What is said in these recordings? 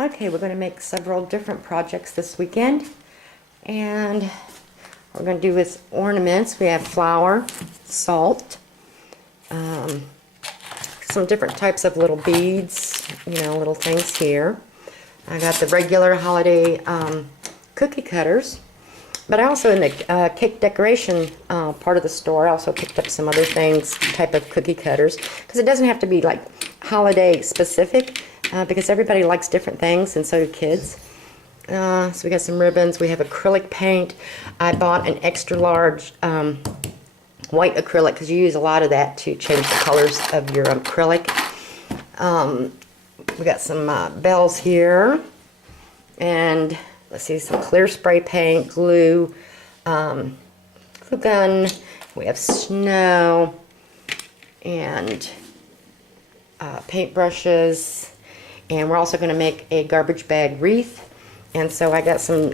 Okay, we're going to make several different projects this weekend, and we're going to do with ornaments. We have flour, salt, some different types of little beads, little things here. I got the regular holiday cookie cutters, but I also, in the cake decoration part of the store, I also picked up some other things, type of cookie cutters, because it doesn't have to be like holiday specific, because everybody likes different things, and so do kids. So we got some ribbons. We have acrylic paint. I bought an extra large white acrylic, because you use a lot of that to change the colors of your acrylic. We got some bells here, and let's see, some clear spray paint, glue, glue gun. We have snow and paint brushes, and we're also going to make a garbage bag wreath. And so I got some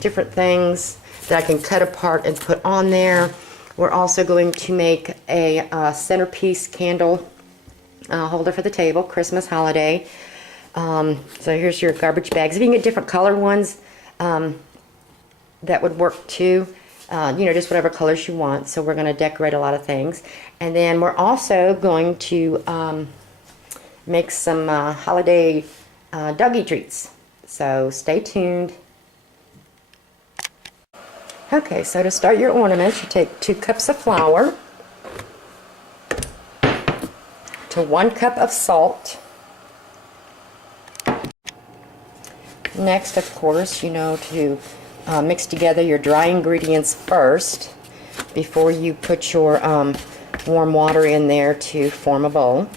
different things that I can cut apart and put on there. We're also going to make a centerpiece candle holder for the table, Christmas holiday. So here's your garbage bags. If you can get different color ones, that would work too. Just whatever colors you want. So we're going to decorate a lot of things. And then we're also going to make some holiday doggy treats. So stay tuned. Okay, so to start your ornaments, you take 2 cups of flour to 1 cup of salt. Next, of course, to mix together your dry ingredients first before you put your warm water in there to form a bowl.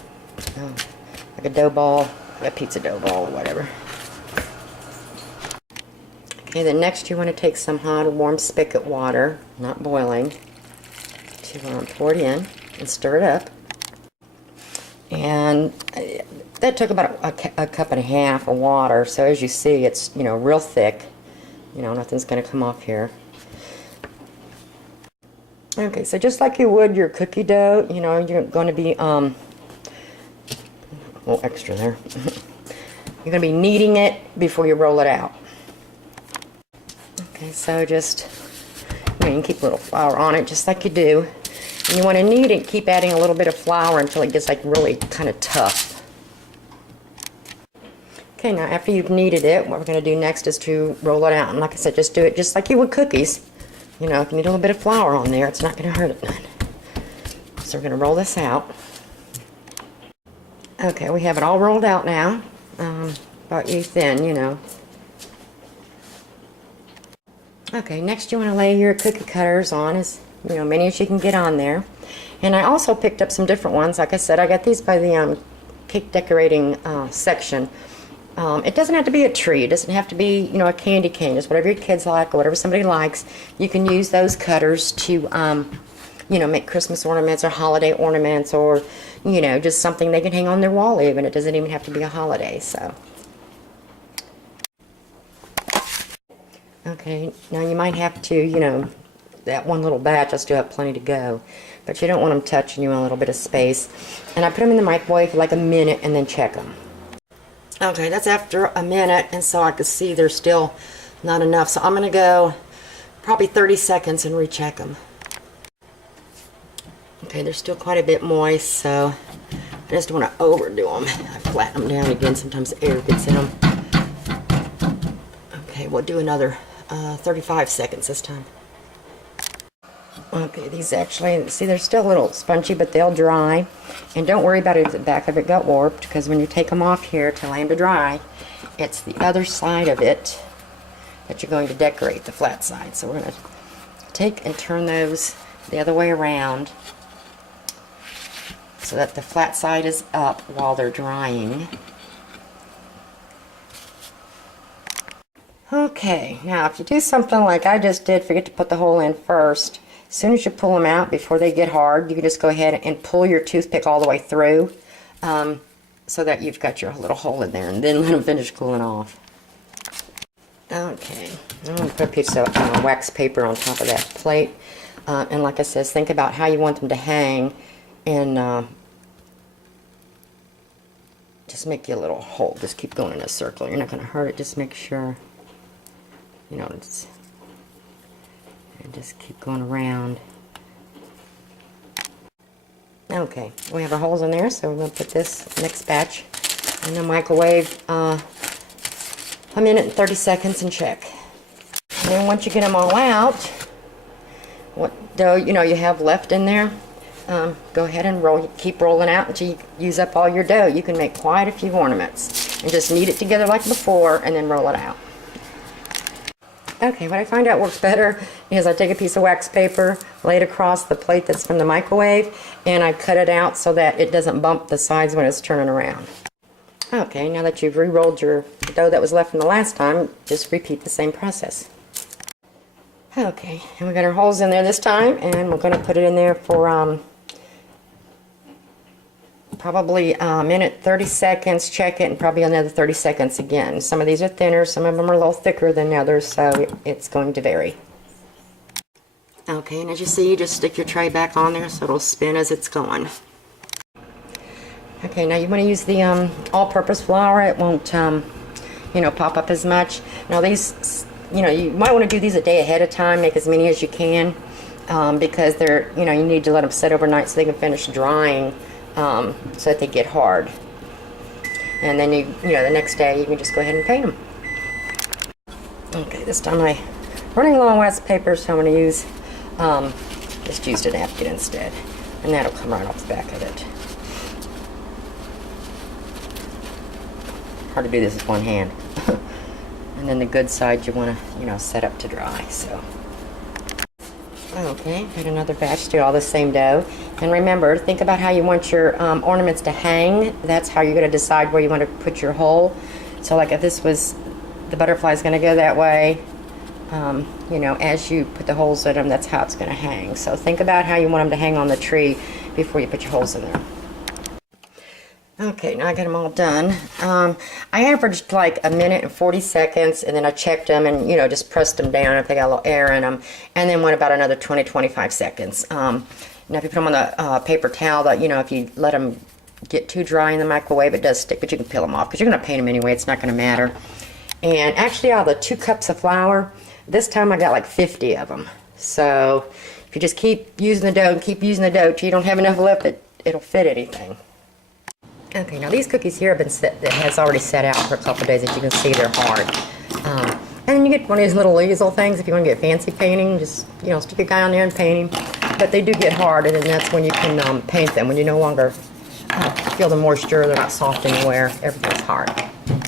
Like a dough ball, a pizza dough ball, or whatever. Okay, then next you want to take some hot or warm spigot water, not boiling, to pour it in and stir it up. And that took about a cup and a half of water, so as you see, it's real thick. Nothing's going to come off here. Okay, so just like you would your cookie dough, you're going to be a little extra there. You're going to be kneading it before you roll it out. Okay, so just you can keep a little flour on it just like you do. And you want to knead it, keep adding a little bit of flour until it gets like really kind of tough. Okay, now after you've kneaded it, what we're going to do next is to roll it out. And like I said, just do it just like you would cookies. If you need a little bit of flour on there, it's not going to hurt it none. So we're going to roll this out. Okay, we have it all rolled out now. About yay thin, Okay, next you want to lay your cookie cutters on as many as you can get on there. And I also picked up some different ones. Like I said, I got these by the cake decorating section. It doesn't have to be a tree. It doesn't have to be a candy cane. Just whatever your kids like or whatever somebody likes. You can use those cutters to make Christmas ornaments or holiday ornaments, or just something they can hang on their wall even. It doesn't even have to be a holiday. So okay, now you might have to, that one little batch, I still have plenty to go. But you don't want them touching. You want a little bit of space. And I put them in the microwave for like a minute and then check them. Okay, that's after a minute, and so I can see they're still not enough. So I'm going to go probably 30 seconds and recheck them. Okay, they're still quite a bit moist, so I just don't want to overdo them. I flatten them down again. Sometimes air gets in them. Okay, we'll do another 35 seconds this time. Okay, these actually, see, they're still a little spongy, but they'll dry. And don't worry about it if the back of it got warped, because when you take them off here to lay them to dry, it's the other side of it that you're going to decorate, the flat side. So we're going to take and turn those the other way around so that the flat side is up while they're drying. Okay, now if you do something like I just did, forget to put the hole in first, as soon as you pull them out before they get hard, you can just go ahead and pull your toothpick all the way through, so that you've got your little hole in there, and then let them finish cooling off. Okay, I'm going to put a piece of wax paper on top of that plate, and like I said, think about how you want them to hang, and just make you a little hole. Just keep going in a circle. You're not going to hurt it. Just make sure, you know, it's, and just keep going around. Okay, we have our holes in there, so we're going to put this next batch in the microwave a minute and 30 seconds and check. And then once you get them all out, what dough you have left in there, go ahead and keep rolling out until you use up all your dough. You can make quite a few ornaments. And just knead it together like before and then roll it out. Okay, what I find out works better is I take a piece of wax paper, lay it across the plate that's from the microwave, and I cut it out so that it doesn't bump the sides when it's turning around. Okay, now that you've re-rolled your dough that was left from the last time, just repeat the same process. Okay, and we got our holes in there this time, and we're going to put it in there for probably a minute, 30 seconds, check it, and probably another 30 seconds again. Some of these are thinner, some of them are a little thicker than the others, so it's going to vary. Okay, and as you see, you just stick your tray back on there so it'll spin as it's going. Okay, now you want to use the all-purpose flour. It won't, pop up as much. Now these, you might want to do these a day ahead of time, make as many as you can, because they're, you need to let them set overnight so they can finish drying. So that they get hard, and then the next day you can just go ahead and paint them. Okay, this time I'm running low on wax paper, so I'm going to use just used a napkin instead, and that'll come right off the back of it. Hard to do this with one hand. And then the good side you want to set up to dry. So. Okay, got another batch, do all the same dough. And remember, think about how you want your ornaments to hang. That's how you're going to decide where you want to put your hole. So like if this was, the butterfly's going to go that way, as you put the holes in them, that's how it's going to hang. So think about how you want them to hang on the tree before you put your holes in there. Okay, now I got them all done. I averaged like a minute and 40 seconds, and then I checked them and, just pressed them down if they got a little air in them, and then went about another 20-25 seconds. Now if you put them on the paper towel, that if you let them get too dry in the microwave, it does stick, but you can peel them off because you're going to paint them anyway. It's not going to matter. And actually, out of the 2 cups of flour, this time I got like 50 of them. So if you just keep using the dough and keep using the dough till you don't have enough left, it'll fit anything. Okay, now these cookies here have been has already set out for a couple of days. As you can see, they're hard. And you get one of these little easel things if you want to get fancy painting. Just stick a guy on there and paint him. But they do get hard, and then that's when you can paint them. When you no longer feel the moisture, they're not soft anywhere. Everything's hard.